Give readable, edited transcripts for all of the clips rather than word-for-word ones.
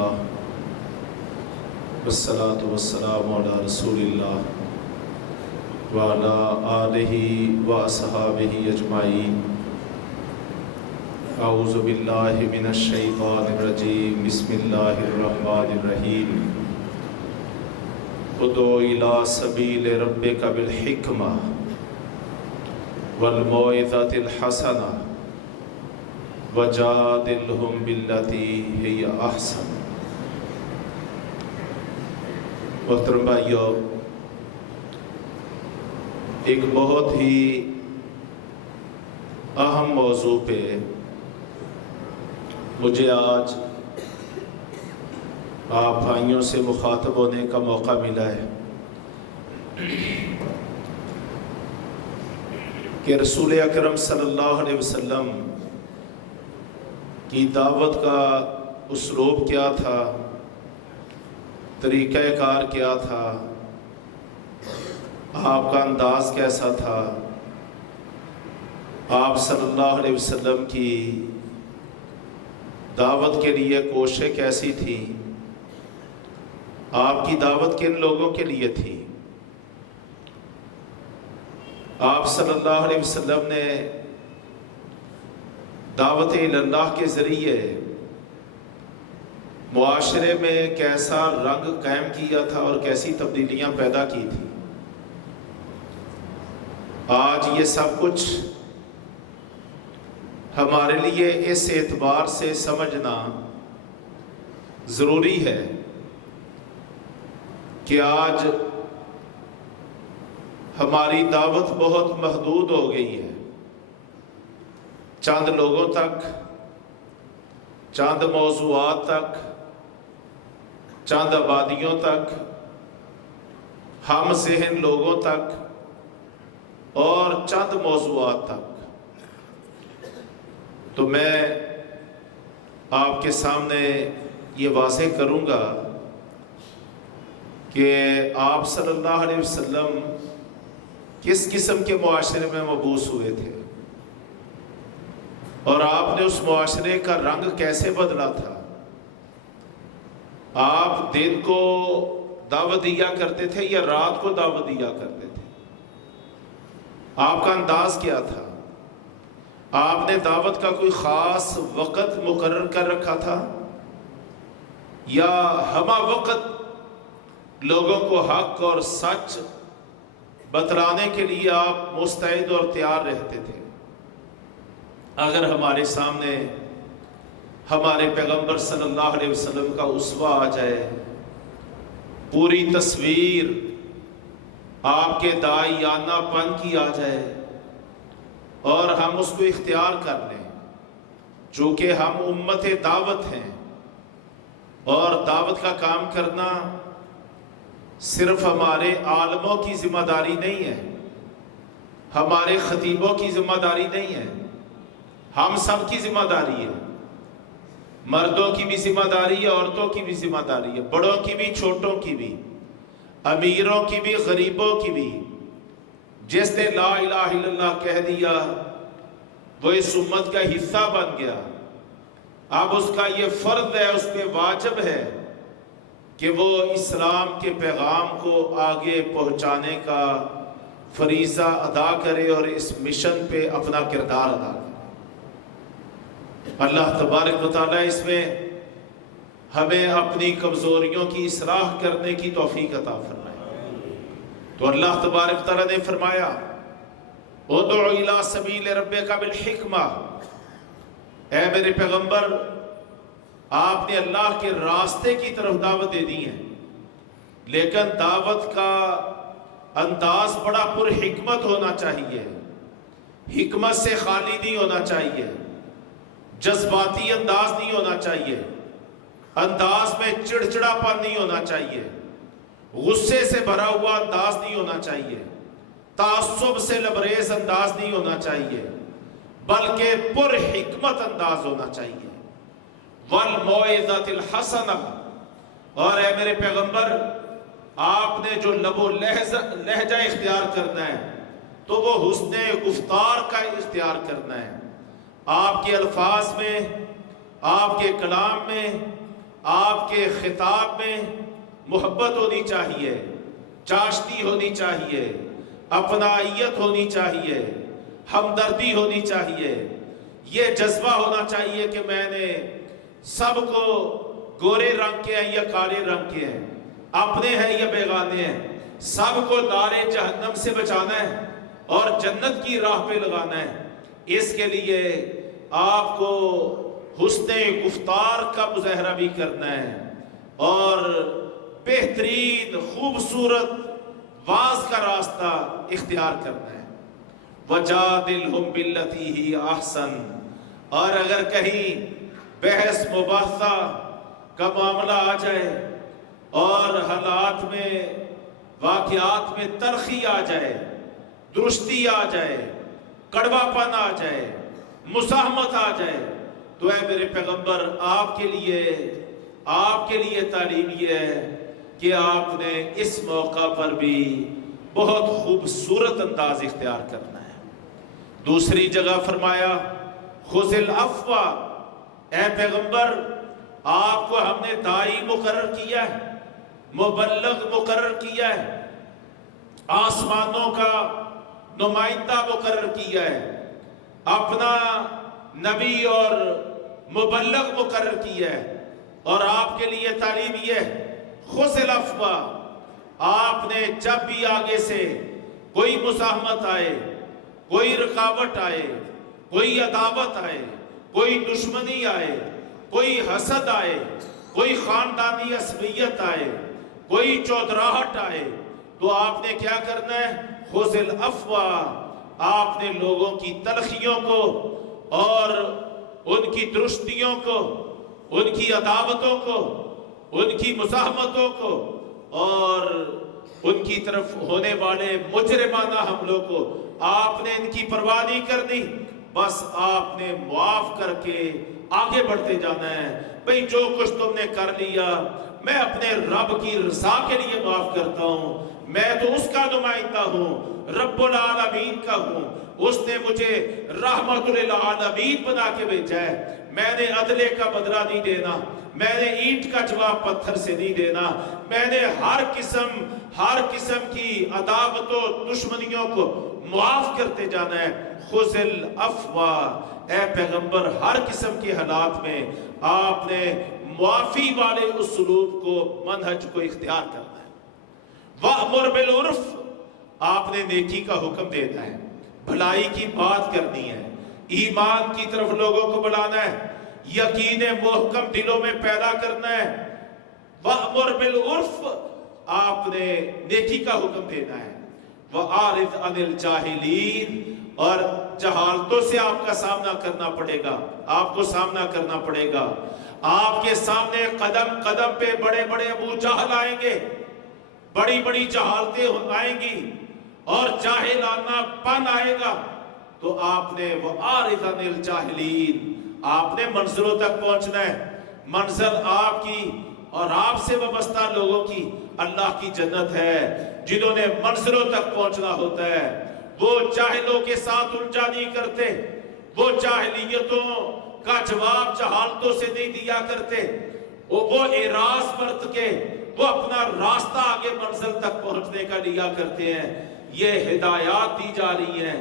للہ والصلاة والسلام علی رسول اللہ وعلی آلہ واصحابہ اجمعین۔ اعوذ باللہ من الشیطان الرجیم، بسم اللہ الرحمن الرحیم۔ ادع الی سبیل ربک بالحکمہ والموعظۃ الحسنہ وجادلہم باللتی ہی احسن۔ محترم بھائیو، ایک بہت ہی اہم موضوع پہ مجھے آج آپ بھائیوں سے مخاطب ہونے کا موقع ملا ہے کہ رسول اکرم صلی اللہ علیہ وسلم کی دعوت کا اسلوب کیا تھا، طریقہ کار کیا تھا، آپ کا انداز کیسا تھا، آپ صلی اللہ علیہ وسلم کی دعوت کے لیے کوششیں کیسی تھی، آپ کی دعوت کن لوگوں کے لیے تھی۔ آپ صلی اللہ علیہ وسلم نے دعوت اللہ کے ذریعے معاشرے میں کیسا رنگ قائم کیا تھا اور کیسی تبدیلیاں پیدا کی تھی۔ آج یہ سب کچھ ہمارے لیے اس اعتبار سے سمجھنا ضروری ہے کہ آج ہماری دعوت بہت محدود ہو گئی ہے، چند لوگوں تک، چند موضوعات تک، چند آبادیوں تک، ہم ذہن لوگوں تک اور چند موضوعات تک۔ تو میں آپ کے سامنے یہ واضح کروں گا کہ آپ صلی اللہ علیہ وسلم کس قسم کے معاشرے میں مبعوث ہوئے تھے اور آپ نے اس معاشرے کا رنگ کیسے بدلا تھا۔ آپ دن کو دعوت دیا کرتے تھے یا رات کو دعوت دیا کرتے تھے؟ آپ کا انداز کیا تھا؟ آپ نے دعوت کا کوئی خاص وقت مقرر کر رکھا تھا یا ہمہ وقت لوگوں کو حق اور سچ بتلانے کے لیے آپ مستعد اور تیار رہتے تھے؟ اگر ہمارے سامنے ہمارے پیغمبر صلی اللہ علیہ وسلم کا اسوہ آ جائے، پوری تصویر آپ کے داعیانہ پن کی آ جائے اور ہم اس کو اختیار کر لیں، چونکہ ہم امت دعوت ہیں اور دعوت کا کام کرنا صرف ہمارے عالموں کی ذمہ داری نہیں ہے، ہمارے خطیبوں کی ذمہ داری نہیں ہے، ہم سب کی ذمہ داری ہے۔ مردوں کی بھی ذمہ داری ہے، عورتوں کی بھی ذمہ داری ہے، بڑوں کی بھی، چھوٹوں کی بھی، امیروں کی بھی، غریبوں کی بھی۔ جس نے لا الہ الا اللہ کہہ دیا وہ اس امت کا حصہ بن گیا۔ اب اس کا یہ فرض ہے، اس پہ واجب ہے کہ وہ اسلام کے پیغام کو آگے پہنچانے کا فریضہ ادا کرے اور اس مشن پہ اپنا کردار ادا کرے۔ اللہ تبارک و تعالیٰ اس میں ہمیں اپنی کمزوریوں کی اصلاح کرنے کی توفیق عطا فرمائے۔ تو اللہ تبارک و تعالیٰ نے فرمایا ادع الی سبیل ربک بالحکمہ، اے میرے پیغمبر آپ نے اللہ کے راستے کی طرف دعوت دے دی ہے، لیکن دعوت کا انداز بڑا پر حکمت ہونا چاہیے، حکمت سے خالی نہیں ہونا چاہیے، جذباتی انداز نہیں ہونا چاہیے، انداز میں چڑچڑا پن نہیں ہونا چاہیے، غصے سے بھرا ہوا انداز نہیں ہونا چاہیے، تعصب سے لبریز انداز نہیں ہونا چاہیے، بلکہ پر حکمت انداز ہونا چاہیے۔ والموعظۃ الحسنہ، اور اے میرے پیغمبر آپ نے جو لب و لہجہ اختیار کرنا ہے تو وہ حسن گفتار کا اختیار کرنا ہے۔ آپ کے الفاظ میں، آپ کے کلام میں آپ کے خطاب میں محبت ہونی چاہیے، چاشتی ہونی چاہیے، اپنائیت ہونی چاہیے، ہمدردی ہونی چاہیے، یہ جذبہ ہونا چاہیے کہ میں نے سب کو گورے رنگ کے ہیں یا کالے رنگ کے ہیں، اپنے ہیں یا بیگانے ہیں، سب کو نار جہنم سے بچانا ہے اور جنت کی راہ پہ لگانا ہے۔ اس کے لیے آپ کو حسن گفتار کا مظاہرہ بھی کرنا ہے اور بہترین خوبصورت واز کا راستہ اختیار کرنا ہے۔ وَجَادِلْهُمْ بِالَّتِي هِيَ أَحْسَنُ، اور اگر کہیں بحث مباحثہ کا معاملہ آ جائے اور حالات میں واقعات میں تلخی آ جائے، درستی آ جائے، کڑوا پن آ جائے، مساہمت آ جائے، تو اے میرے پیغمبر آپ کے لیے تعلیم یہ ہے کہ آپ نے اس موقع پر بھی بہت خوبصورت انداز اختیار کرنا ہے۔ دوسری جگہ فرمایا خذ العفو، اے پیغمبر آپ کو ہم نے داعی مقرر کیا ہے، مبلغ مقرر کیا ہے، آسمانوں کا نمائندہ مقرر کیا ہے، اپنا نبی اور مبلغ مقرر کیا ہے، اور آپ کے لیے تعلیم یہ ہے خذ العفو، آپ نے جب بھی آگے سے کوئی مزاحمت آئے، کوئی رکاوٹ آئے، کوئی عداوت آئے، کوئی دشمنی آئے، کوئی حسد آئے، کوئی خاندانی عصبیت آئے، کوئی چودراہٹ آئے، تو آپ نے کیا کرنا ہے؟ خذ العفو، آپ نے لوگوں کی تلخیوں کو اور ان کی درستیوں کو، ان کی عداوتوں کو، ان کی مزاحمتوں کو اور ان کی طرف ہونے والے مجرمانہ حملوں کو آپ نے ان کی پرواہ نہیں کرنی، بس آپ نے معاف کر کے آگے بڑھتے جانا ہے۔ بھئی جو کچھ تم نے کر لیا میں اپنے رب کی رضا کے لیے معاف کرتا ہوں، میں تو اس کا نمائندہ ہوں، رب العالمین کا ہوں، اس نے مجھے رحمت للعالمین بنا کے بھیجا ہے، میں نے عدلے کا بدلہ نہیں دینا، میں نے اینٹ کا جواب پتھر سے نہیں دینا، میں نے ہر قسم کی عداوت و دشمنیوں کو معاف کرتے جانا ہے۔ خذ العفو، اے پیغمبر ہر قسم کے حالات میں آپ نے معافی والے اسلوب کو، منہج کو اختیار کرنا ہے۔ وَأْمُرْ بِالْعُرْفِ، آپ نے نیکی کا حکم دینا ہے، بھلائی کی بات کرنی ہے، ایمان کی طرف لوگوں کو بلانا ہے، یقین محکم دلوں میں پیدا کرنا ہے۔ وَأْمُرْ بِالْعُرْفِ، آپ نے نیکی کا حکم دینا ہے۔ وَأَعْرِضْ عَنِ الْجَاهِلِينَ، اور جہالتوں سے آپ کا سامنا کرنا پڑے گا، آپ کو سامنا کرنا پڑے گا۔ آپ کے سامنے قدم قدم پہ بڑے بڑے ابو جہل آئیں گے، بڑی بڑی جہالتیں آئیں گی اور جاہلانہ پن آئے گا، تو آپ نے وَأَعْرِضْ عَنِ الْجَاهِلِينَ، آپ نے منزلوں تک پہنچنا ہے۔ منزل آپ کی اور آپ سے وابستہ لوگوں کی اللہ کی جنت ہے۔ جنہوں نے منزلوں تک پہنچنا ہوتا ہے وہ جاہلوں کے ساتھ الجھا نہیں کرتے، وہ جاہلیتوں کا جواب جہالتوں سے نہیں دیا کرتے، وہ اعراض برت کے وہ اپنا راستہ آگے منزل تک پہنچنے کا لیا کرتے ہیں۔ یہ ہدایات دی جا رہی ہیں،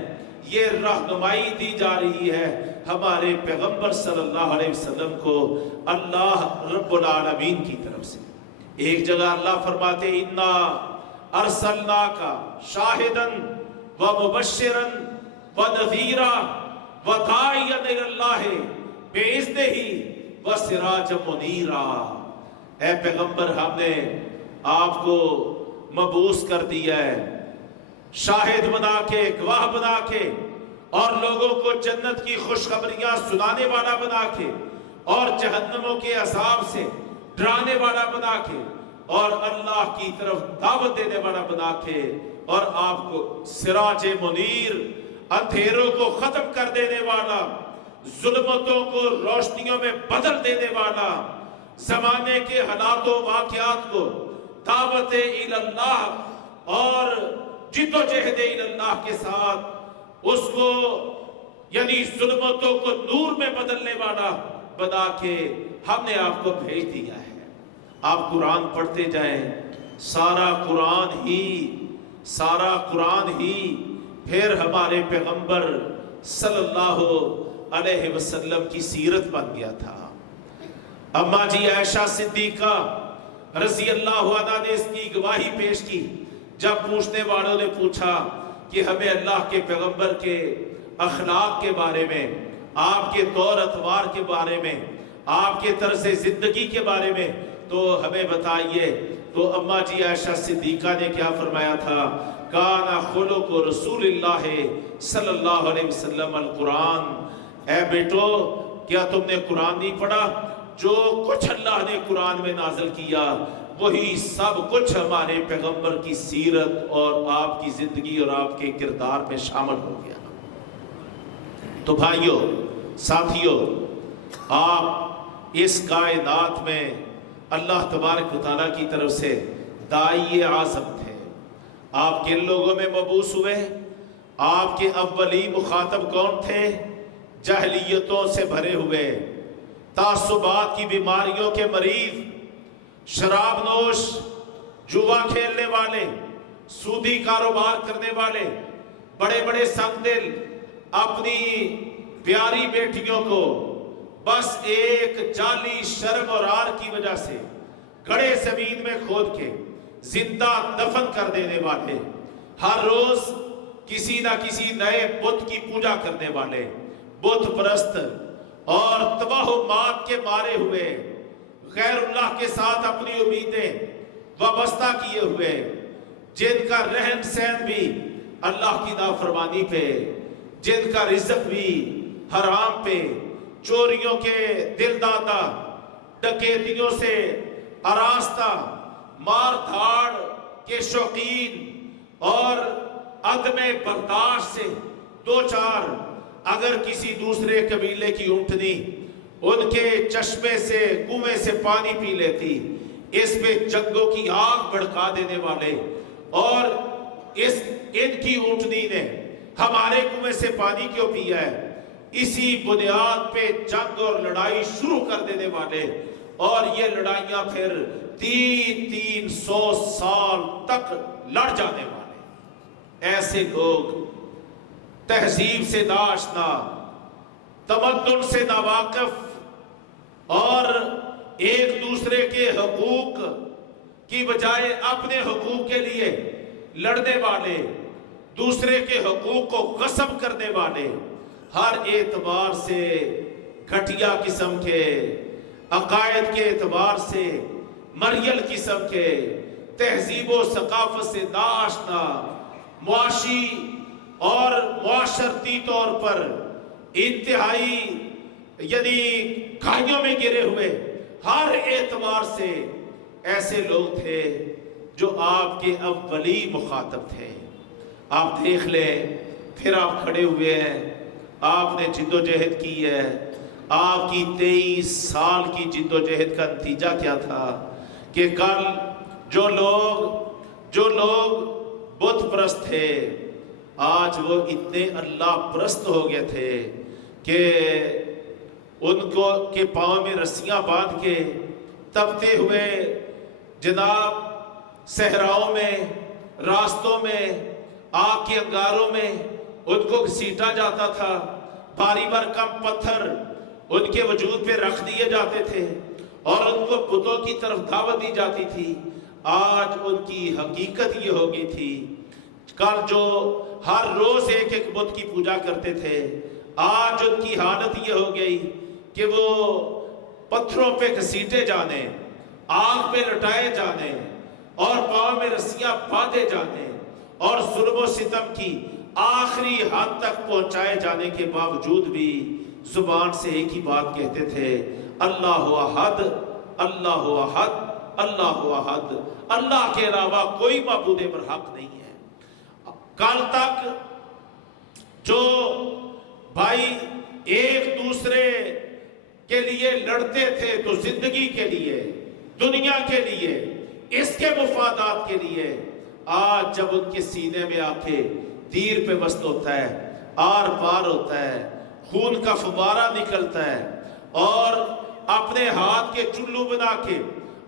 یہ رہنمائی دی جا رہی ہے ہمارے پیغمبر صلی اللہ علیہ وسلم کو اللہ رب العالمین کی طرف سے۔ ایک جگہ اللہ فرماتے اِنَّا أَرْسَلْنَاكَ شَاهِدًا وَمُبَشِّرًا وَنَذِيرًا وَدَاعِيًا إِلَى اللَّهِ بِإِذْنِهِ وَسِرَاجًا مُنِيرًا، اے پیغمبر ہم نے آپ کو مبعوث کر دیا ہے شاہد بنا کے، گواہ بنا کے، اور لوگوں کو جنت کی خوشخبریاں سنانے والا بنا کے، اور جہنموں کے عذاب سے ڈرانے والا بنا کے، اور اللہ کی طرف دعوت دینے والا بنا کے، اور آپ کو سراج منیر، اندھیروں کو ختم کر دینے والا، ظلمتوں کو روشنیوں میں بدل دینے والا، زمانے کے حالات و واقعات کو دعوت اللہ اور جد و جہد اللہ کے ساتھ اس کو یعنی ظلمتوں کو نور میں بدلنے والا بنا کے ہم نے آپ کو بھیج دیا ہے۔ آپ قرآن پڑھتے جائیں، سارا قرآن ہی پھر ہمارے پیغمبر صلی اللہ علیہ وسلم کی سیرت بن گیا تھا۔ اماں جی عائشہ صدیقہ رضی اللہ عنہ نے اس کی گواہی پیش کی جب پوچھنے والوں نے پوچھا کہ ہمیں اللہ کے پیغمبر کے اخلاق کے بارے میں، آپ کے طور اطوار کے بارے میں، آپ کے طرز زندگی کے بارے میں تو ہمیں بتائیے۔ تو اماں جی عائشہ صدیقہ نے کیا فرمایا تھا؟ کانا خلق رسول اللہ صلی اللہ علیہ وسلم القرآن۔ اے بیٹو، کیا تم نے قرآن نہیں پڑھا؟ جو کچھ اللہ نے قرآن میں نازل کیا وہی سب کچھ ہمارے پیغمبر کی سیرت اور آپ کی زندگی اور آپ کے کردار میں شامل ہو گیا۔ تو بھائیوں، ساتھیوں، آپ اس کائنات میں اللہ تبارک و تعالیٰ کی طرف سے داعی اعظم تھے۔ آپ کن لوگوں میں مبعوث ہوئے؟ آپ کے اولی مخاطب کون تھے؟ جاہلیتوں سے بھرے ہوئے، تعصبات کی بیماریوں کے مریض، شراب نوش، جوا کھیلنے والے، سودی کاروبار کرنے والے، بڑے بڑے سنگ دل، اپنی پیاری بیٹیوں کو بس ایک جعلی شرم اور عار کی وجہ سے گڑھے زمین میں کھود کے زندہ دفن کر دینے والے، ہر روز کسی نہ کسی نئے بت کی پوجا کرنے والے، بت پرست اور تباہ و مات کے مارے ہوئے، غیر اللہ کے ساتھ اپنی امیدیں وابستہ کیے ہوئے، جن کا رہن سہن بھی اللہ کی نافرمانی پہ، جن کا رزق بھی حرام پہ، چوریوں کے دل دادا، ڈکیتیوں سے آراستہ، مار دھاڑ کے شوقین اور عدم برداشت سے دو چار، اگر کسی دوسرے قبیلے کی اونٹنی ان کے چشمے سے کنویں سے پانی پی لیتی، اس پہ جنگوں کی آگ بھڑکا دینے والے، اور ان کی اونٹنی نے ہمارے کنویں سے پانی کیوں پیا ہے، اسی بنیاد پہ جنگ اور لڑائی شروع کر دینے والے، اور یہ لڑائیاں پھر 300 سال تک لڑ جانے والے۔ ایسے لوگ تہذیب سے ناآشنا، تمدن سے ناواقف، اور ایک دوسرے کے حقوق کی بجائے اپنے حقوق کے لیے لڑنے والے، دوسرے کے حقوق کو غصب کرنے والے، ہر اعتبار سے گھٹیا قسم کے، عقائد کے اعتبار سے مریل قسم کے، تہذیب و ثقافت سے ناآشنا، معاشی اور معاشرتی طور پر انتہائی کھائیوں میں گرے ہوئے، ہر اعتبار سے ایسے لوگ تھے جو آپ کے اولی مخاطب تھے۔ آپ دیکھ لیں، پھر آپ کھڑے ہوئے ہیں، آپ نے جد و جہد کی ہے۔ آپ کی 23 سال کی جد و جہد کا نتیجہ کیا تھا کہ کل جو لوگ بت پرست تھے، آج وہ اتنے اللہ پرست ہو گئے تھے کہ ان کو کے پاؤں میں رسیاں باندھ کے تپتے ہوئے جناب صحراؤں میں، راستوں میں، آگ کے انگاروں میں ان کو گھسیٹا جاتا تھا، بھاری بھرکم پتھر ان کے وجود پہ رکھ دیے جاتے تھے اور ان کو بتوں کی طرف دعوت دی جاتی تھی۔ آج ان کی حقیقت یہ ہو گئی تھی، کل جو ہر روز ایک ایک بت کی پوجا کرتے تھے، آج ان کی حالت یہ ہو گئی کہ وہ پتھروں پہ گھسیٹے جانے، آگ پہ لٹائے جانے اور پاؤں میں رسیاں باندھے جانے اور ظلم و ستم کی آخری حد تک پہنچائے جانے کے باوجود بھی زبان سے ایک ہی بات کہتے تھے، اللہ احد، اللہ احد، اللہ احد، اللہ کے علاوہ کوئی معبود برحق نہیں ہے۔ کل تک جو بھائی ایک دوسرے کے لیے لڑتے تھے تو زندگی کے لیے، دنیا کے لیے، اس کے مفادات کے لیے، آج جب ان کے سینے میں آ کے تیر پہ وصل ہوتا ہے، آر پار ہوتا ہے، خون کا فوارہ نکلتا ہے اور اپنے ہاتھ کے چلو بنا کے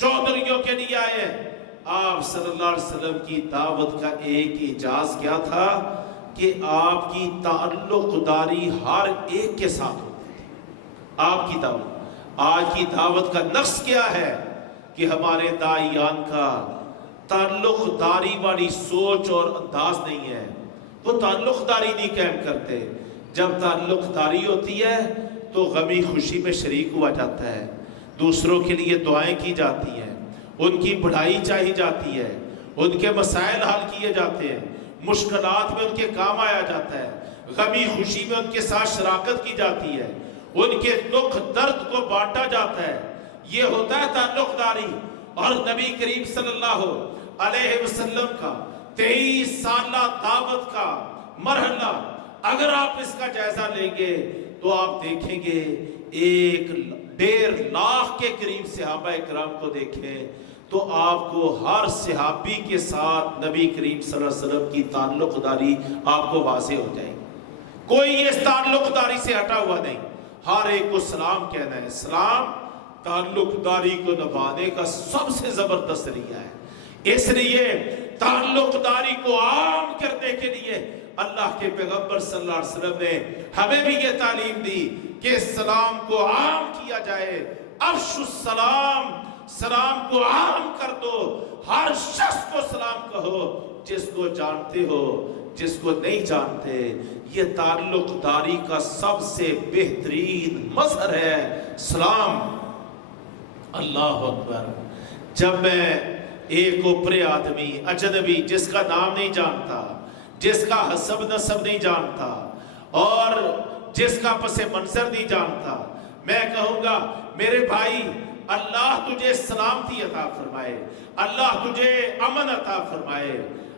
چودھریوں کے لیے آئے ہیں۔ آپ صلی اللہ علیہ وسلم کی دعوت کا ایک اعجاز کیا تھا کہ آپ کی تعلق داری ہر ایک کے ساتھ ہوتی تھی۔ آپ کی دعوت، آج کی دعوت کا نقص کیا ہے کہ ہمارے داعیان کا تعلق داری والی سوچ اور انداز نہیں ہے، وہ تعلق داری نہیں قائم کرتے۔ جب تعلق داری ہوتی ہے تو غمی خوشی میں شریک ہوا جاتا ہے، دوسروں کے لیے دعائیں کی جاتی ہیں، ان کی بڑھائی چاہی جاتی ہے، ان کے مسائل حل کیے جاتے ہیں، مشکلات میں ان کے کام آیا جاتا ہے، غمی خوشی میں ان کے ساتھ شراکت کی جاتی ہے، ان کے دکھ درد کو بانٹا جاتا ہے۔ یہ ہوتا ہے تعلق داری۔ اور نبی کریم صلی اللہ علیہ وسلم کا 23 سالہ دعوت کا مرحلہ اگر آپ اس کا جائزہ لیں گے تو آپ دیکھیں گے 1.5 کے قریب صحابہ کرام کو دیکھیں تو آپ کو ہر صحابی کے ساتھ نبی کریم صلی اللہ علیہ وسلم کی تعلق داری آپ کو واضح ہو جائے گی۔ کوئی اس تعلق داری سے ہٹا ہوا نہیں، ہر ایک کو سلام کہنا ہے۔ سلام تعلق داری کو نبھانے کا سب سے زبردست ذریعہ ہے۔ اس لیے تعلق داری کو عام کرنے کے لیے اللہ کے پیغمبر صلی اللہ علیہ وسلم نے ہمیں بھی یہ تعلیم دی کہ سلام کو عام کیا جائے۔ افشوا السلام، سلام کو عام کر دو، ہر شخص کو سلام کہو، جس کو جانتے ہو جس کو نہیں جانتے۔ یہ تعلق داری کا سب سے بہترین مظہر ہے سلام۔ اللہ اکبر۔ جب میں ایک اوپرے آدمی اجنبی جس کا نام نہیں جانتا، جس کا حسب نسب نہیں جانتا اور جس کا پس منظر نہیں جانتا، میں کہوں گا میرے بھائی اللہ تجھے سلامتی عطا فرمائے، اللہ تجھے امن عطا فرمائے،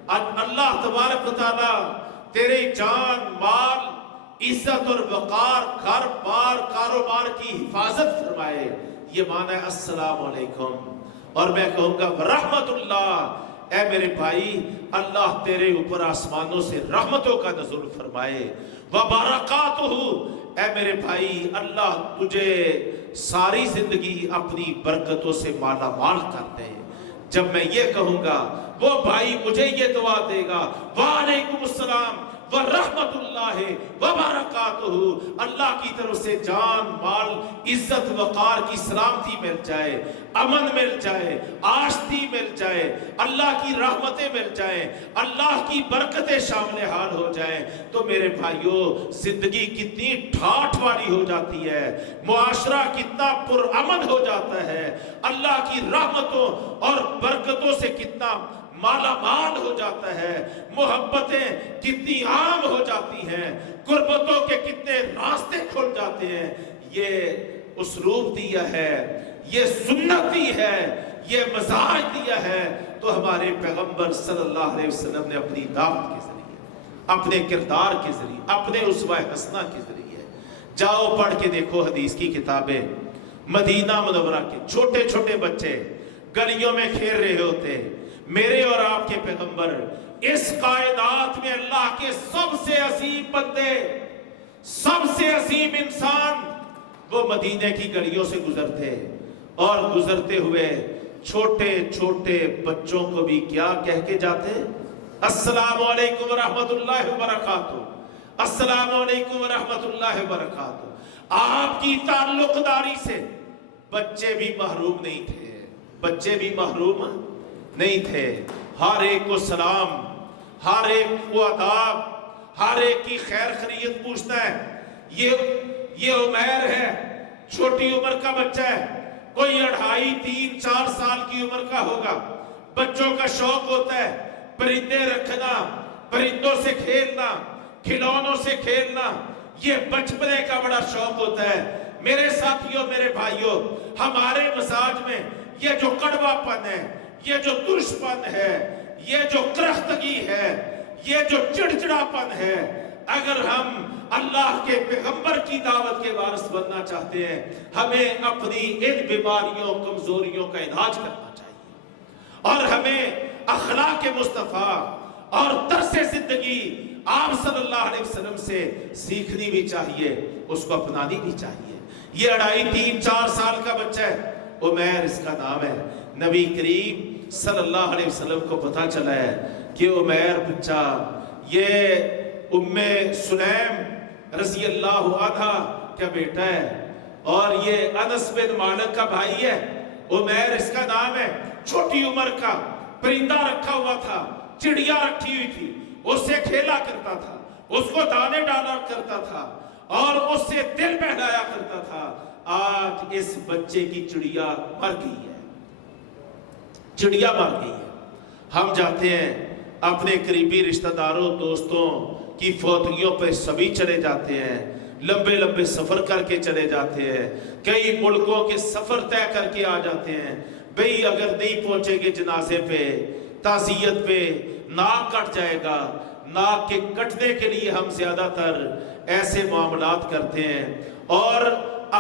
اللہ تبارک و تعالی تیرے جان مال عزت اور وقار گھر بار کاروبار کی حفاظت فرمائے۔ یہ معنی ہے السلام علیکم۔ اور میں کہوں گا رحمت اللہ، اے میرے بھائی اللہ تیرے اوپر آسمانوں سے رحمتوں کا نزول فرمائے۔ وبرکاتہ، اے میرے بھائی اللہ تجھے ساری زندگی اپنی برکتوں سے مالا مال کر دے۔ جب میں یہ کہوں گا وہ بھائی مجھے یہ دعا دے گا وعلیکم السلام ورحمت اللہ وبرکاتہ، اللہ کی طرف سے جان مال عزت وقار کی سلامتی مل جائے، امن مل جائے، آشتی مل جائے، اللہ کی رحمتیں مل جائیں، اللہ کی برکتیں شامل حال ہو جائیں، تو میرے بھائیوں زندگی کتنی ٹھاٹھ والی ہو جاتی ہے، معاشرہ کتنا پرامن ہو جاتا ہے، اللہ کی رحمتوں اور برکتوں سے کتنا مالا مال ہو جاتا ہے، محبتیں کتنی عام ہو جاتی ہیں، قربتوں کے کتنے راستے کھل جاتے ہیں۔ یہ اسلوب دیا ہے، یہ سنت دی ہے، یہ مزاج دیا ہے تو ہمارے پیغمبر صلی اللہ علیہ وسلم نے اپنی دعوت کے ذریعے، اپنے کردار کے ذریعے، اپنے اسوہ حسنہ کے ذریعے۔ جاؤ پڑھ کے دیکھو حدیث کی کتابیں، مدینہ منورہ کے چھوٹے چھوٹے بچے گلیوں میں کھیل رہے ہوتے، میرے اور آپ کے پیغمبر اس کائنات میں اللہ کے سب سے عظیم بندے، سب سے عظیم انسان، وہ مدینے کی گلیوں سے گزرتے اور گزرتے ہوئے چھوٹے چھوٹے بچوں کو بھی کیا کہہ کے جاتے؟ السلام علیکم ورحمت اللہ وبرکاتہ، السلام علیکم ورحمت اللہ وبرکاتہ۔ آپ کی تعلق داری سے بچے بھی محروم نہیں تھے، بچے بھی محروم نہیں تھے، ہر ایک کو سلام، ہر ایک کو آداب، ہر ایک کی خیر خیریت پوچھتا ہے۔ یہ عمیر ہے، چھوٹی عمر کا بچہ ہے، کوئی 2.5 3 4 سال کی عمر کا ہوگا۔ بچوں کا شوق ہوتا ہے پرندے رکھنا، پرندوں سے کھیلنا، کھلونوں سے کھیلنا، یہ بچپنے کا بڑا شوق ہوتا ہے۔ میرے ساتھیوں، میرے بھائیوں، ہمارے مزاج میں یہ جو کڑوا پن ہے، یہ جو ترشپن ہے، یہ جو کرختگی ہے، یہ جو چڑچڑاپن ہے، اگر ہم اللہ کے پیغمبر کی دعوت کے وارث بننا چاہتے ہیں، ہمیں اپنی ان بیماریوں کمزوریوں کا علاج کرنا چاہیے، اور ہمیں اخلاق مصطفیٰ اور طرز زندگی آپ صلی اللہ علیہ وسلم سے سیکھنی بھی چاہیے، اس کو اپنانی بھی چاہیے۔ یہ 2.5 3 4 سال کا بچہ ہے، عمیر اس کا نام ہے، نبی کریم صلی اللہ علیہ وسلم کو پتہ چلا ہے کہ عمیر بچہ یہ ام سلیم رضی اللہ عنہ کا بیٹا ہے اور یہ انس بن مالک کا بھائی ہے. عمیر اس کا نام ہے. چھوٹی عمر کا پرندہ رکھا ہوا تھا, چڑیا رکھی ہوئی تھی, اس سے کھیلا کرتا تھا, اس کو دانے ڈالا کرتا تھا اور اس سے دل بہلایا کرتا تھا. آج اس بچے کی چڑیا مر گئی ہے, چڑیا مر گئی ہے. ہم جاتے ہیں اپنے قریبی رشتہ داروں دوستوں کی فوتگیوں پہ سبھی چلے جاتے ہیں, لمبے لمبے سفر کر کے چلے جاتے ہیں, کئی ملکوں کے سفر طے کر کے آ جاتے ہیں. بھئی اگر نہیں پہنچے گے جنازے پہ, تعزیت پہ, ناک کٹ جائے گا. ناک کے کٹنے کے لیے ہم زیادہ تر ایسے معاملات کرتے ہیں اور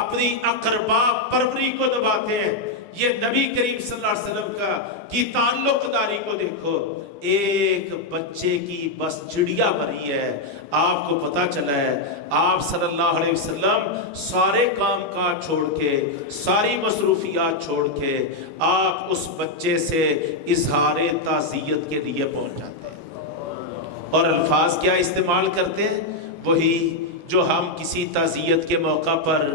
اپنی اقربا پروری کو نبھاتے ہیں. یہ نبی کریم صلی اللہ علیہ وسلم کی تعلق داری کو دیکھو. ایک بچے کی بس چڑیا مری ہے, آپ کو پتا چلا ہے, آپ صلی اللہ علیہ وسلم سارے کام کاج چھوڑ کے, ساری مصروفیات چھوڑ کے آپ اس بچے سے اظہار تعزیت کے لیے پہنچ جاتے ہیں. اور الفاظ کیا استعمال کرتے ہیں؟ وہی جو ہم کسی تعزیت کے موقع پر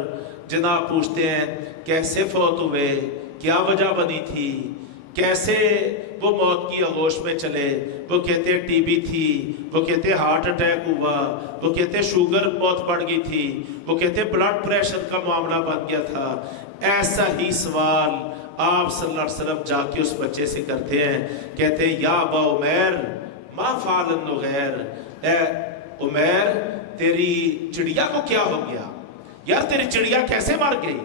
جناب پوچھتے ہیں کیسے فوت ہوئے, کیا وجہ بنی تھی, کیسے وہ موت کی آغوش میں چلے. وہ کہتے ہیں ٹی بی تھی, وہ کہتے ہیں ہارٹ اٹیک ہوا, وہ کہتے ہیں شوگر بہت بڑھ گئی تھی, وہ کہتے ہیں بلڈ پریشر کا معاملہ بن گیا تھا. ایسا ہی سوال آپ صلی اللہ علیہ وسلم جا کے اس بچے سے کرتے ہیں. کہتے ہیں یا ابا عمیر ما فعل النغیر, اے عمیر تیری چڑیا کو کیا ہو گیا, یار تیری چڑیا کیسے مر گئی.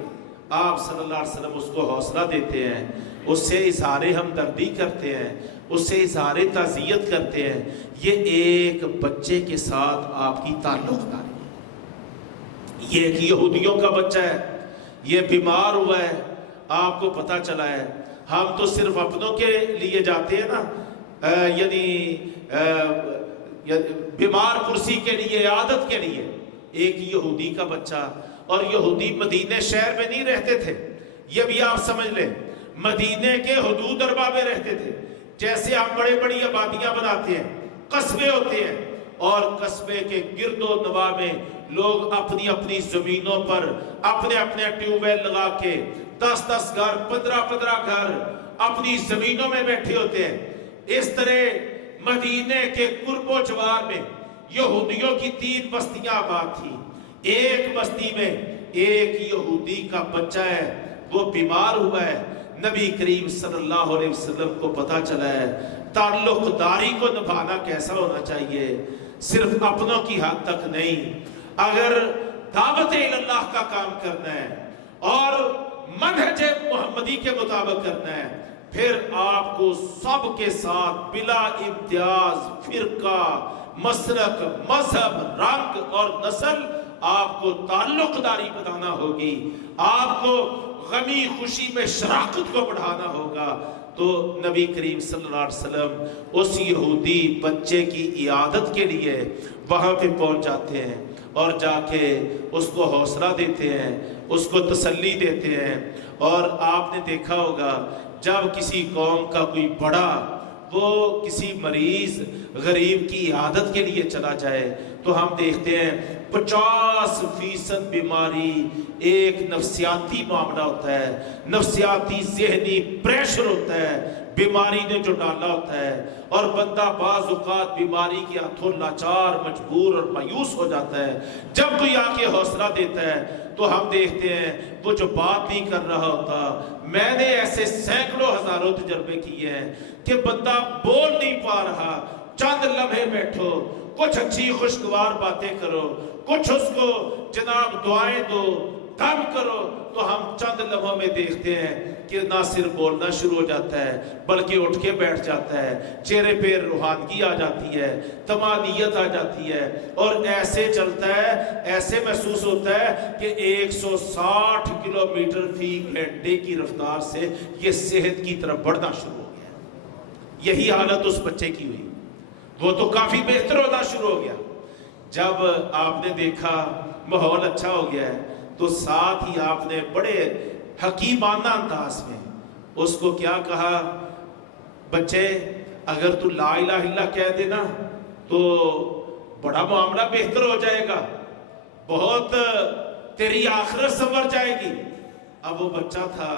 آپ صلی اللہ علیہ وسلم اس کو حوصلہ دیتے ہیں, اس سے اظہار ہمدردی کرتے ہیں, اس سے اظہار تعزیت کرتے ہیں. یہ ایک بچے کے ساتھ آپ کی تعلق داری ہے. یہ ایک یہودیوں کا بچہ ہے, یہ بیمار ہوا ہے, آپ کو پتہ چلا ہے. ہم تو صرف اپنوں کے لیے جاتے ہیں نا, یعنی بیمار کرسی کے لیے, عادت کے لیے. ایک یہودی کا بچہ, اور یہودی مدینے شہر میں نہیں رہتے تھے, یہ بھی آپ سمجھ لیں, مدینے کے حدود اربا میں رہتے تھے. جیسے آپ بڑے بڑی آبادیاں بناتے ہیں, قصبے ہوتے ہیں, اور قصبے کے گرد و نواح میں لوگ اپنی اپنی زمینوں پر اپنے اپنے ٹیوب ویل لگا کے 10-10 گھر, 15-15 گھر اپنی زمینوں میں بیٹھے ہوتے ہیں. اس طرح مدینے کے قرب و جوار میں یہودیوں کی 3 بستیاں آباد تھی. ایک بستی میں ایک یہودی کا بچہ ہے, وہ بیمار ہوا ہے. نبی کریم صلی اللہ علیہ وسلم کو پتہ چلا ہے تعلق داری کو نبھانا کیسا ہونا چاہیے, صرف اپنوں کی حد تک نہیں. اگر دعوت اللہ کا کام کرنا ہے اور منہج محمدی کے مطابق کرنا ہے, پھر آپ کو سب کے ساتھ بلا امتیاز فرقہ, مسلک, مذہب, رنگ اور نسل آپ کو تعلق داری بتانا ہوگی. آپ کو غمی خوشی میں شراکت کو بڑھانا ہوگا. تو نبی کریم صلی اللہ علیہ وسلم اس یہودی بچے کی عیادت کے لیے وہاں پہ پہنچ جاتے ہیں اور جا کے اس کو حوصلہ دیتے ہیں, اس کو تسلی دیتے ہیں. اور آپ نے دیکھا ہوگا جب کسی قوم کا کوئی بڑا وہ کسی مریض غریب کی عیادت کے لیے چلا جائے تو ہم دیکھتے ہیں 50% بیماری ایک نفسیاتی معاملہ ہوتا ہے, نفسیاتی ذہنی پریشر ہوتا ہے, بیماری نے جو ڈالا ہوتا ہے, اور بندہ بعض اوقات بیماری کے ہاتھوں لاچار, مجبور اور مایوس ہو جاتا ہے. جب کوئی آ کے حوصلہ دیتا ہے تو ہم دیکھتے ہیں وہ جو بات نہیں کر رہا ہوتا. میں نے ایسے سینکڑوں ہزاروں تجربے کیے ہیں کہ بندہ بول نہیں پا رہا, چند لمحے بیٹھو, کچھ اچھی خوشگوار باتیں کرو, کچھ اس کو جناب دعائیں دو, دم کرو, تو ہم چند لمحوں میں دیکھتے ہیں کہ نہ صرف بولنا شروع ہو جاتا ہے بلکہ اٹھ کے بیٹھ جاتا ہے, چہرے پہ روحانگی آ جاتی ہے, طمانینت آ جاتی ہے, اور ایسے چلتا ہے, ایسے محسوس ہوتا ہے کہ 160 کلومیٹر فی گھنٹے کی رفتار سے یہ صحت کی طرف بڑھنا شروع ہو گیا. یہی حالت اس بچے کی ہوئی. وہ تو کافی بہتر ہونا شروع ہو گیا. جب آپ نے دیکھا ماحول اچھا ہو گیا ہے تو ساتھ ہی آپ نے بڑے حکیمانہ انداز میں اس کو کیا کہا؟ بچے اگر تو لا الہ الا اللہ کہہ دینا تو بڑا معاملہ بہتر ہو جائے گا، بہت تیری آخرت سنور جائے گی۔ اب وہ بچہ تھا،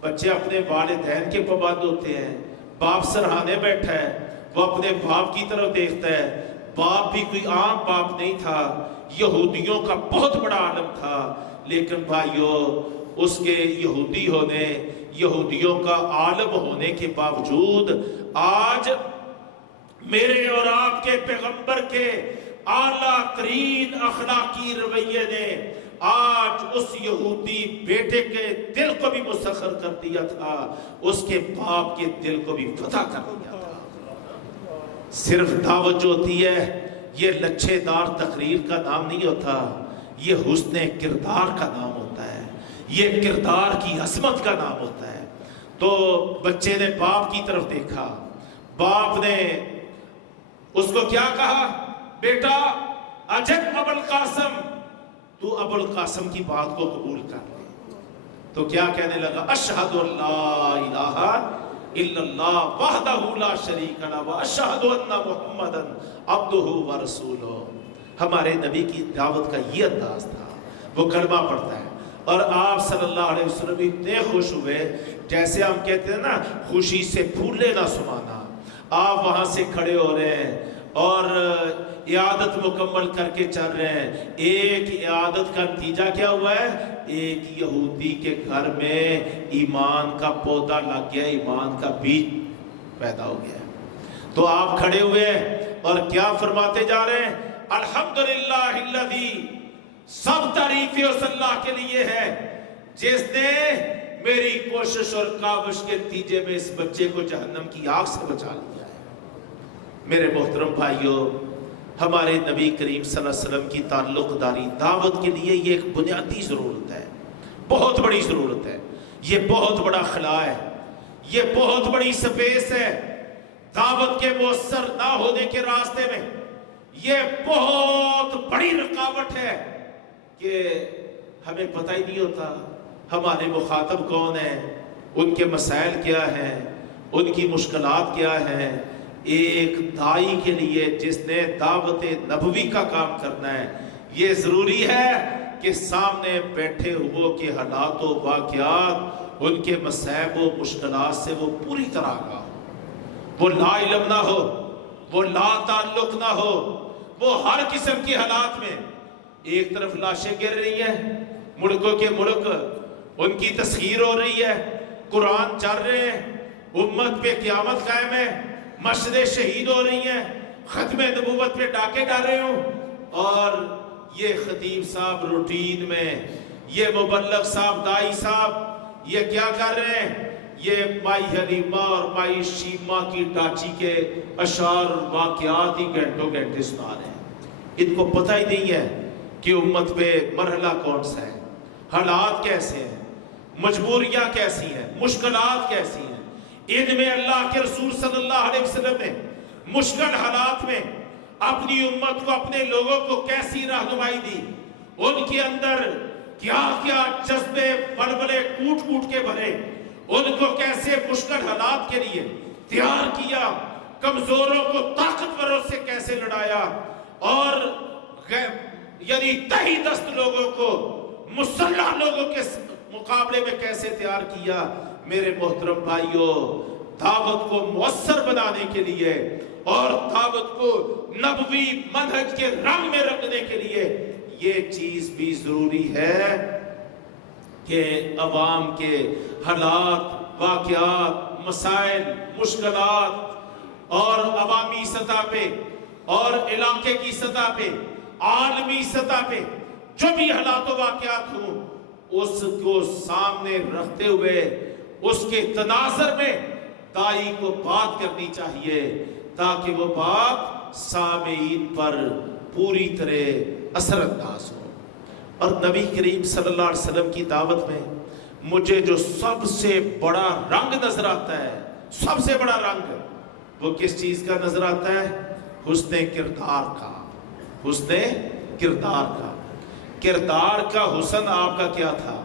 بچے اپنے والدین کے پابند ہوتے ہیں، باپ سرہانے بیٹھا ہے، وہ اپنے باپ کی طرف دیکھتا ہے۔ باپ بھی کوئی عام باپ نہیں تھا، یہودیوں کا بہت بڑا عالم تھا، لیکن بھائیو اس کے یہودی ہونے، یہودیوں کا عالم ہونے کے باوجود آج میرے اور آپ کے پیغمبر کے اعلیٰ ترین اخلاقی رویے نے آج اس یہودی بیٹے کے دل کو بھی مسخر کر دیا تھا، اس کے باپ کے دل کو بھی فتح کر دیا تھا۔ صرف دعوت جو ہوتی ہے یہ لچھے دار تقریر کا نام نہیں ہوتا، یہ حسن کردار کا نام ہوتا ہے، یہ کردار کی عظمت کا نام ہوتا ہے۔ تو بچے نے باپ کی طرف دیکھا، باپ نے اس کو کیا کہا؟ بیٹا اجب ابو القاسم، تو ابو القاسم کی بات کو قبول کر لے۔ تو کیا کہنے لگا؟ اشہد ان لا الہ الا اللہ وحدہ لا شریک لہ واشہد ان محمدا عبدہ ورسولہ۔ ہمارے نبی کی دعوت کا یہ انداز تھا، وہ کلمہ پڑھتا ہے اور آپ صلی اللہ علیہ وسلم اتنے خوش ہوئے، جیسے ہم کہتے ہیں نا خوشی سے پھولے نہ سمانا۔ آپ وہاں سے کھڑے ہو رہے ہیں اور عیادت مکمل کر کے چل رہے ہیں۔ ایک عیادت کا نتیجہ کیا ہوا ہے؟ ایک یہودی کے گھر میں ایمان کا پودا لگ گیا، ایمان کا بیج پیدا ہو گیا۔ تو آپ کھڑے ہوئے اور کیا فرماتے جا رہے ہیں؟ الحمدللہ الذی، سب تعریفیں اس اللہ کے لیے ہے جس نے میری کوشش اور کاوش کے نتیجے میں اس بچے کو جہنم کی آگ سے بچا لیا ہے۔ میرے محترم بھائیوں، ہمارے نبی کریم صلی اللہ علیہ وسلم کی تعلق داری دعوت کے لیے یہ ایک بنیادی ضرورت ہے، بہت بڑی ضرورت ہے، یہ بہت بڑا خلا ہے، یہ بہت بڑی سپیس ہے۔ دعوت کے مؤثر نہ ہونے کے راستے میں یہ بہت بڑی رکاوٹ ہے کہ ہمیں پتہ ہی نہیں ہوتا ہمارے مخاطب کون ہیں، ان کے مسائل کیا ہیں، ان کی مشکلات کیا ہیں۔ ایک دائی کے لیے جس نے دعوت نبوی کا کام کرنا ہے، یہ ضروری ہے کہ سامنے بیٹھے ہوئے کے حالات و واقعات، ان کے مصائب و مشکلات سے وہ پوری طرح آگاہ ہو، وہ لا علم نہ ہو، وہ لا تعلق نہ ہو، وہ ہر قسم کی حالات میں ایک طرف لاشیں گر رہی ہیں، ملکوں کے ملک ان کی تسخیر ہو رہی ہے، قرآن چل رہے ہیں، امت پہ قیامت قائم ہے، مشریں شہید ہو رہی ہیں، ختم نبوت پہ ڈاکے ڈال رہے ہوں، اور یہ خطیب صاحب روٹین میں، یہ مبلغ صاحب، دائی صاحب یہ کیا کر رہے ہیں؟ یہ مائی حلیمہ اور مائی شیمہ کی ڈاچی کے اشعار واقعات ہی گھنٹوں گھنٹے سنا رہے ہیں۔ ان کو پتہ ہی نہیں ہے کہ امت پہ مرحلہ کون سا ہے، حالات کیسے ہیں، مجبوریاں کیسی ہیں، مشکلات کیسی ہیں۔ ان میں اللہ کے رسول صلی اللہ علیہ وسلم نے مشکل حالات میں اپنی امت کو، اپنے لوگوں کو کیسی رہنمائی دی، ان کے اندر کیا کیا جذبے بلبلے کوٹ کوٹ کے بھرے، ان کو کیسے مشکل حالات کے لیے تیار کیا، کمزوروں کو طاقتوروں سے کیسے لڑایا، اور یعنی تہی دست لوگوں کو مسلح لوگوں کے مقابلے میں کیسے تیار کیا۔ میرے محترم بھائیوں، دعوت کو مؤثر بنانے کے لیے اور دعوت کو نبوی منہج کے رنگ میں رکھنے کے لیے یہ چیز بھی ضروری ہے کہ عوام کے حالات، واقعات، مسائل، مشکلات اور عوامی سطح پہ اور علاقے کی سطح پہ، عالمی سطح پہ جو بھی حالات و واقعات ہوں، اس کو سامنے رکھتے ہوئے اس کے تناظر میں دائی کو بات کرنی چاہیے تاکہ وہ بات سامعین پر پوری طرح اثر انداز ہو۔ اور نبی کریم صلی اللہ علیہ وسلم کی دعوت میں مجھے جو سب سے بڑا رنگ نظر آتا ہے، سب سے بڑا رنگ، وہ کس چیز کا نظر آتا ہے؟ حسن کردار کا، حسن کردار کا۔ کردار کا حسن آپ کا کیا تھا؟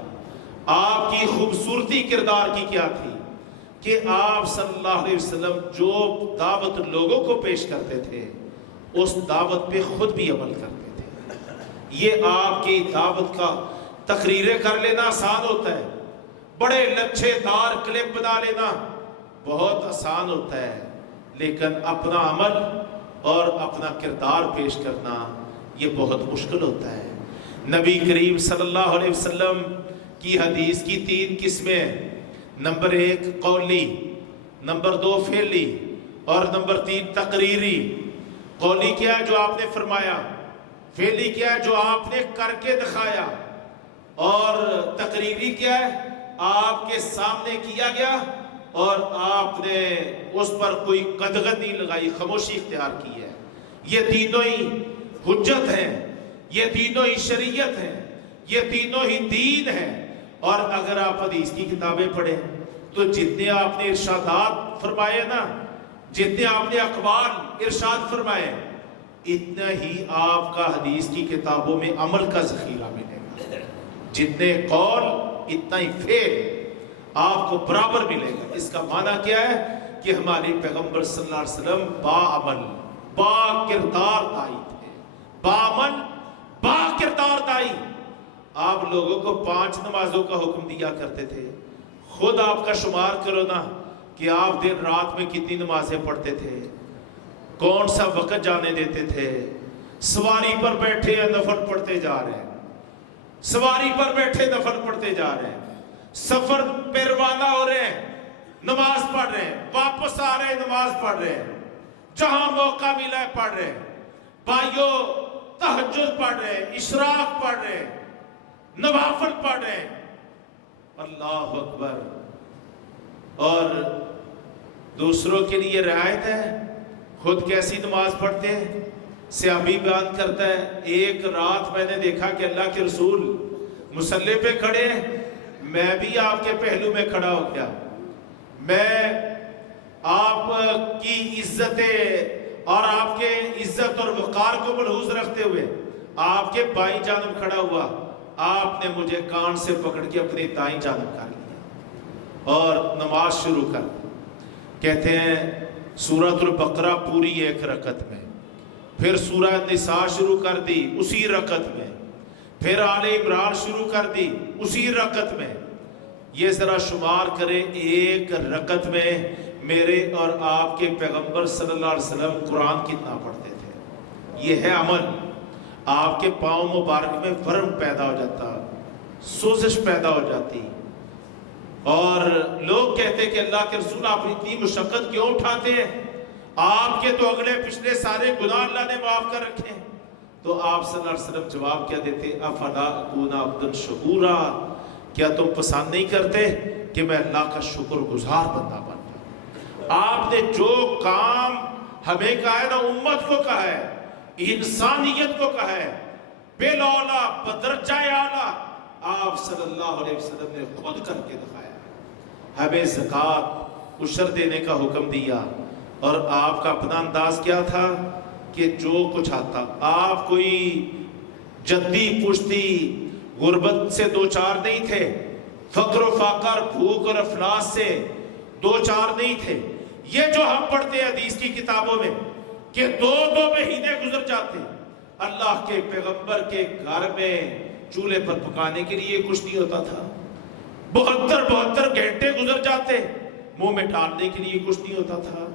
آپ کی خوبصورتی کردار کی کیا تھی؟ کہ آپ صلی اللہ علیہ وسلم جو دعوت لوگوں کو پیش کرتے تھے اس دعوت پہ خود بھی عمل کرتے تھے. یہ آپ کی دعوت کا تقریریں کر لینا آسان ہوتا ہے، بڑے لچھے دار کلپ بنا لینا بہت آسان ہوتا ہے، لیکن اپنا عمل اور اپنا کردار پیش کرنا یہ بہت مشکل ہوتا ہے. نبی کریم صلی اللہ علیہ وسلم کی حدیث کی 3 قسمیں: نمبر 1 قولی، نمبر 2 فعلی، اور نمبر 3 تقریری. قولی کیا ہے؟ جو آپ نے فرمایا. فعلی کیا ہے؟ جو آپ نے کر کے دکھایا. اور تقریری کیا ہے؟ آپ کے سامنے کیا گیا اور آپ نے اس پر کوئی قدغن نہیں لگائی، خاموشی اختیار کی ہے. یہ تینوں ہی حجت ہیں، یہ تینوں ہی شریعت ہیں، یہ تینوں ہی دین ہیں. اور اگر آپ حدیث کی کتابیں پڑھیں تو جتنے آپ نے ارشادات فرمائے نا، جتنے آپ نے اقوال ارشاد فرمائے، اتنا ہی آپ کا حدیث کی کتابوں میں عمل کا ذخیرہ ملے گا. جتنے قول اتنا ہی فعل آپ کو برابر ملے گا. اس کا معنی کیا ہے؟ کہ ہمارے پیغمبر صلی اللہ علیہ وسلم با عمل با کردار دائی تھے. با عمل با کردار دائی. آپ لوگوں کو 5 نمازوں کا حکم دیا کرتے تھے. خود آپ کا شمار کرو نا کہ آپ دن رات میں کتنی نمازیں پڑھتے تھے، کون سا وقت جانے دیتے تھے. سواری پر بیٹھے ہیں نفل پڑھتے جا رہے ہیں، سواری پر بیٹھے نفل پڑھتے جا رہے ہیں، سفر پہ روانہ ہو رہے ہیں نماز پڑھ رہے ہیں، واپس آ رہے ہیں نماز پڑھ رہے ہیں، جہاں موقع ملا ہے پڑھ رہے ہیں. بھائیو تہجد پڑھ رہے ہیں، اشراق پڑھ رہے ہیں، نوافل پڑھ رہے ہیں. اللہ اکبر. اور دوسروں کے لیے رعایت ہے، خود کیسی نماز پڑھتے ہیں. صحابی بیان کرتا ہے، ایک رات میں نے دیکھا کہ اللہ کے رسول مصلی پہ کھڑے ہیں، میں بھی آپ کے پہلو میں کھڑا ہو گیا. میں آپ کی عزت اور آپ کے عزت اور وقار کو ملحوظ رکھتے ہوئے آپ کے بائیں جانب کھڑا ہوا. آپ نے مجھے کان سے پکڑ کے اپنی دائیں جانب کر لیا اور نماز شروع کر دی. کہتے ہیں سورۃ البقرہ پوری 1 رکعت میں، پھر سورہ نساء شروع کر دی اسی رکعت میں، پھر آل عمران شروع کر دی اسی رکعت میں. یہ ذرا شمار کریں 1 رکعت میں میرے اور آپ کے پیغمبر صلی اللہ علیہ وسلم قرآن کتنا پڑھتے تھے. یہ ہے عمل. آپ کے پاؤں مبارک میں ورم پیدا ہو جاتا، سوزش پیدا ہو جاتی، اور لوگ کہتے کہ اللہ کے رسول آپ اتنی مشقت کیوں اٹھاتے ہیں، آپ کے تو اگلے پچھلے سارے گناہ اللہ نے معاف کر رکھے ہیں. تو آپ صلی اللہ علیہ وسلم جواب کیا دیتے؟ افلا اکون عبدا شکورا، کیا تم پسند نہیں کرتے کہ میں اللہ کا شکر گزار بندہ بن جاؤں. آپ نے جو کام ہمیں کہا ہے نا، امت کو کہا ہے، انسانیت کو کہا ہے، بالاولا بدرجہ اعلیٰ آپ صلی اللہ علیہ وسلم نے خود کر کے دکھایا. ہمیں زکوٰۃ عشر دینے کا حکم دیا، اور آپ کا اپنا انداز کیا تھا کہ جو کچھ آتا، آپ کوئی جدی پشتی غربت سے دو چار نہیں تھے، فقر و فاقر بھوک اور افلاس سے دو چار نہیں تھے. یہ جو ہم پڑھتے ہیں حدیث کی کتابوں میں کہ 2 مہینے گزر جاتے اللہ کے پیغمبر کے گھر میں چولہے پر پکانے کے لیے کچھ نہیں ہوتا تھا، 72 گھنٹے گزر جاتے منہ میں ڈالنے کے لیے کچھ نہیں ہوتا تھا،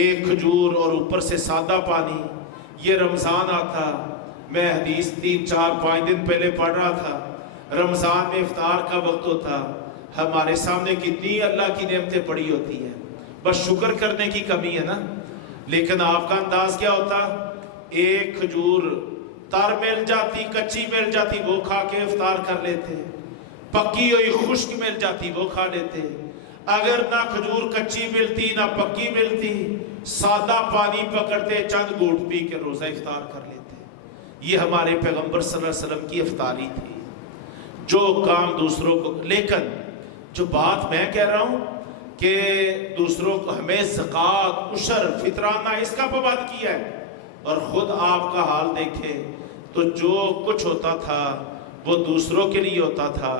1 کھجور اور اوپر سے سادہ پانی. یہ رمضان آتا، میں حدیث 3-4-5 دن پہلے پڑھ رہا تھا، رمضان میں افطار کا وقت ہوتا، ہمارے سامنے کتنی اللہ کی نعمتیں پڑی ہوتی ہیں، بس شکر کرنے کی کمی ہے نا. لیکن آپ کا انداز کیا ہوتا؟ 1 کھجور تر مل جاتی، کچی مل جاتی، وہ کھا کے افطار کر لیتے، پکی ہوئی خشک مل جاتی وہ کھا لیتے. اگر نہ کھجور کچی ملتی نہ پکی ملتی، سادہ پانی پکڑتے چند گھونٹ پی کے روزہ افطار کر لیتے. یہ ہمارے پیغمبر صلی اللہ علیہ وسلم کی افطاری تھی. جو کام دوسروں کو، لیکن جو بات میں کہہ رہا ہوں کہ دوسروں کو ہمیں زکوٰۃ عشر فطرانہ اس کا پابند کیا ہے، اور خود آپ کا حال دیکھیں تو جو کچھ ہوتا تھا وہ دوسروں کے لیے ہوتا تھا،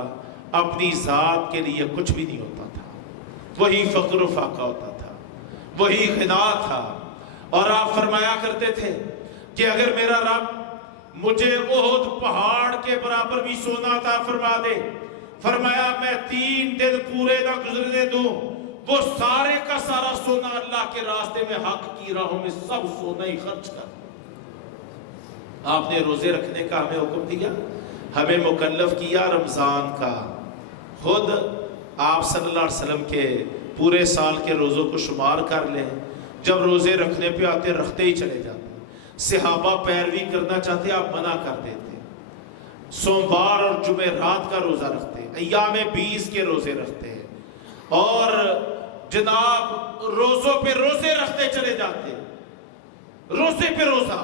اپنی ذات کے لیے کچھ بھی نہیں ہوتا تھا. وہی فقر و فاقہ ہوتا تھا، وہی غنا تھا۔ اور آپ فرمایا کرتے تھے کہ اگر میرا رب مجھے احد پہاڑ کے برابر بھی سونا عطا فرما دے، فرمایا میں 3 دن پورے نہ گزرنے دوں، وہ سارے کا سارا سونا اللہ کے راستے میں حق کی راہوں میں سب سونا ہی خرچ کر۔ آپ نے روزے رکھنے کا ہمیں حکم دیا، ہمیں مکلف کیا رمضان کا۔ خود آپ صلی اللہ علیہ وسلم کے پورے سال کے روزوں کو شمار کر لیں، جب روزے رکھنے پہ آتے رکھتے ہی چلے جاتے، صحابہ پیروی کرنا چاہتے آپ منع کر دیتے، سوموار اور جمعرات کا روزہ رکھتے، ایام 20 کے روزے رکھتے، اور جناب روزوں پہ روزے رکھتے چلے جاتے، روزے پہ روزہ۔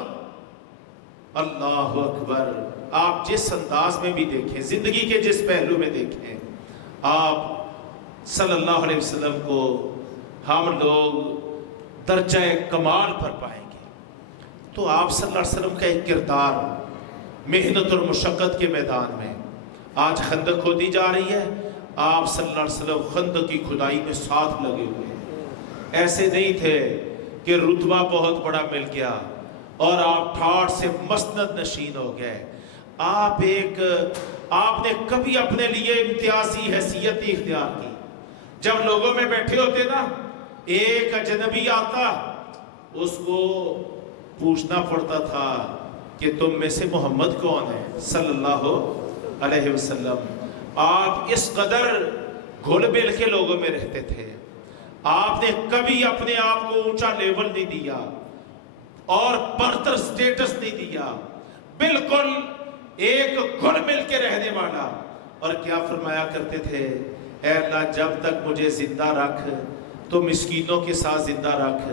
اللہ اکبر! آپ جس انداز میں بھی دیکھیں، زندگی کے جس پہلو میں دیکھیں، آپ صلی اللہ علیہ وسلم کو ہم لوگ درجہ کمال پر پائیں گے۔ تو آپ صلی اللہ علیہ وسلم کا ایک کردار محنت اور مشقت کے میدان میں، آج خندق کھودی جا رہی ہے، آپ صلی اللہ علیہ وسلم خندق کی کھدائی میں ساتھ لگے ہوئے ہیں۔ ایسے نہیں تھے کہ رتبہ بہت بڑا مل گیا اور آپ ٹھاٹ سے مسند نشین ہو گئے۔ آپ نے کبھی اپنے لیے امتیازی حیثیت نہیں اختیار کی۔ جب لوگوں میں بیٹھے ہوتے نا، ایک اجنبی آتا، اس کو پوچھنا پڑتا تھا کہ تم میں سے محمد کون ہے صلی اللہ علیہ وسلم۔ آپ اس قدر گھل مل کے لوگوں میں رہتے تھے، آپ نے کبھی اپنے آپ کو اونچا لیول نہیں دیا اور برتر سٹیٹس نہیں دیا، بالکل ایک گھل مل کے رہنے والا۔ اور کیا فرمایا کرتے تھے؟ اے اللہ جب تک مجھے زندہ رکھ تو مسکینوں کے ساتھ زندہ رکھ،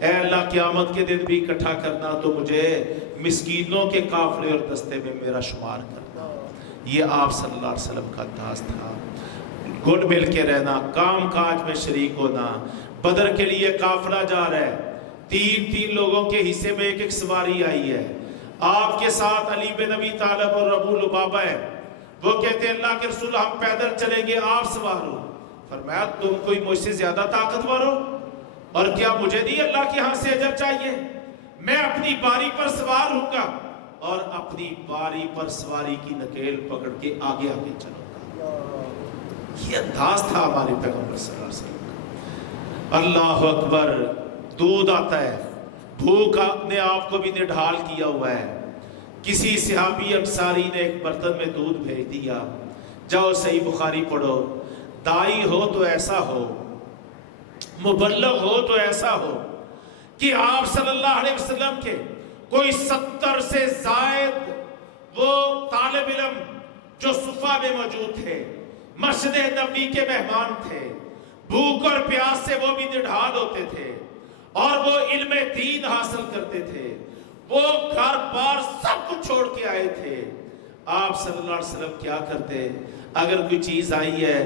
اے اللہ قیامت کے دن بھی اکٹھا کرنا تو مجھے مسکینوں کے قافلے اور دستے میں میرا شمار کرنا۔ یہ آپ صلی اللہ علیہ وسلم کا انداز تھا، گھل مل کے رہنا، کام کاج میں شریک ہونا۔ بدر کے لیے قافلہ جا رہا ہے، 3 لوگوں کے حصے میں ایک سواری آئی ہے، آپ کے ساتھ علی بن ابی طالب اور ابو لبابہ ہے۔ وہ کہتے ہیں اللہ کے رسول ہم پیدل چلیں گے، آپ سوار ہو۔ فرمایا تم کوئی مجھ سے زیادہ طاقتور ہو؟ اور کیا مجھے نہیں اللہ کے ہاں سے اجر چاہیے؟ میں اپنی باری پر سوار ہوں گا اور اپنی باری پر سواری کی نکیل پکڑ کے آگے آگے چلوں گا۔ یہ انداز تھا ہمارے پیغمبر صلی اللہ علیہ وسلم کا۔ اللہ اکبر! دودھ آتا ہے، بھوک نے آپ کو بھی نڈھال کیا ہوا ہے، کسی صحابی انصاری نے ایک برتن میں دودھ بھیج دیا، جاؤ صحیح بخاری پڑھو، دائی ہو تو ایسا ہو، مبلغ ہو تو ایسا ہو کہ آپ صلی اللہ علیہ وسلم کے کوئی 70 سے زائد وہ طالب علم جو صفہ میں موجود تھے، مسجد نبوی کے مہمان تھے، بھوک اور پیاس سے وہ بھی نڈھال ہوتے تھے اور وہ علم دین حاصل کرتے تھے، وہ گھر بار سب کچھ چھوڑ کے آئے تھے۔ آپ صلی اللہ علیہ وسلم کیا کرتے؟ اگر کوئی چیز آئی ہے،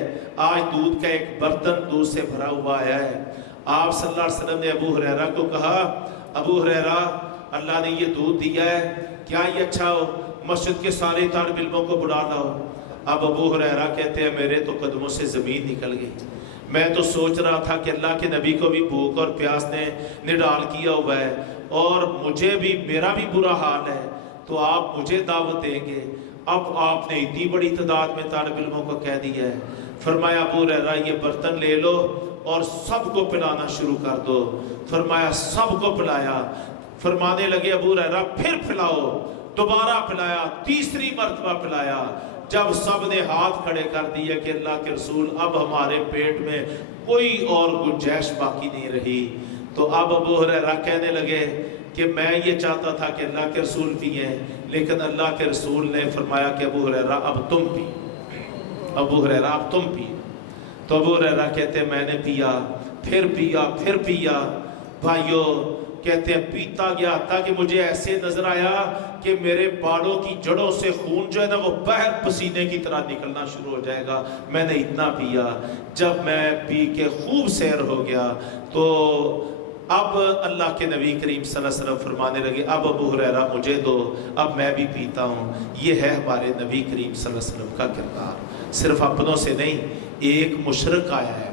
آج دودھ کا ایک برتن دودھ سے بھرا ہوا آیا ہے، آپ صلی اللہ علیہ وسلم نے ابو ہریرہ کو کہا، ابو ہریرہ اللہ نے یہ دودھ دیا ہے، کیا یہ اچھا ہو مسجد کے سارے طالب علموں کو بلا لاؤ۔ اب ابو ہریرہ کہتے ہیں میرے تو قدموں سے زمین نکل گئی، میں تو سوچ رہا تھا کہ اللہ کے نبی کو بھی بھوک اور پیاس نے نڈال کیا ہوا ہے اور مجھے بھی میرا بھی برا حال ہے، تو آپ مجھے دعوت دیں گے؟ اب آپ نے اتنی بڑی تعداد میں طالب علموں کو کہہ دیا ہے۔ فرمایا ابو ہریرہ یہ برتن لے لو اور سب کو پلانا شروع کر دو۔ فرمایا سب کو پلایا۔ فرمانے لگے ابو ہریرہ پھر پلاؤ، دوبارہ پلایا، تیسری مرتبہ پلایا۔ جب سب نے ہاتھ کھڑے کر دیے کہ اللہ کے رسول اب ہمارے پیٹ میں کوئی اور گنجائش باقی نہیں رہی، تو اب ابو ہریرہ کہنے لگے کہ میں یہ چاہتا تھا کہ اللہ کے رسول پیئیں، لیکن اللہ کے رسول نے فرمایا کہ ابو ہریرہ اب تم پی، ابو ہریرہ اب تم پی۔ تو ابو ہریرہ کہتے ہیں میں نے پیا، پھر پیا، پھر پیا۔ بھائیو کہتے ہیں پیتا گیا تاکہ مجھے ایسے نظر آیا کہ میرے بالوں کی جڑوں سے خون جو ہے نا وہ بہر پسینے کی طرح نکلنا شروع ہو جائے گا، میں نے اتنا پیا۔ جب میں پی کے خوب سیر ہو گیا تو اب اللہ کے نبی کریم صلی اللہ علیہ وسلم فرمانے لگے اب ابو ہریرہ مجھے دو، اب میں بھی پیتا ہوں۔ یہ ہے ہمارے نبی کریم صلی اللہ علیہ وسلم کا کردار، صرف اپنوں سے نہیں، ایک مشرک آیا ہے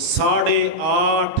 8.5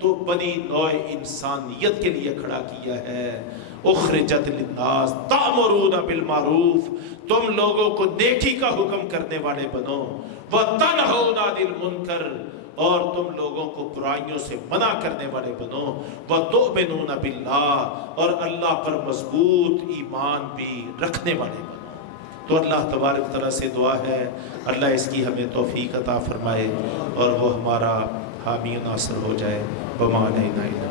تو بنی نوع انسانیت کے لیے کھڑا کیا ہے۔ اخرجت للناس تأمرون بالمعروف، تم لوگوں کو نیکی کا حکم کرنے والے بنو، وتنہون عن المنکر، اور تم لوگوں کو برائیوں سے منع کرنے والے بنو، وتؤمنون باللہ، اور اللہ پر مضبوط ایمان بھی رکھنے والے بنو۔ تو اللہ تبارک تعالیٰ سے دعا ہے اللہ اس کی ہمیں توفیق عطا فرمائے اور وہ ہمارا حامی و ناصر ہو جائے۔ وما علینا الا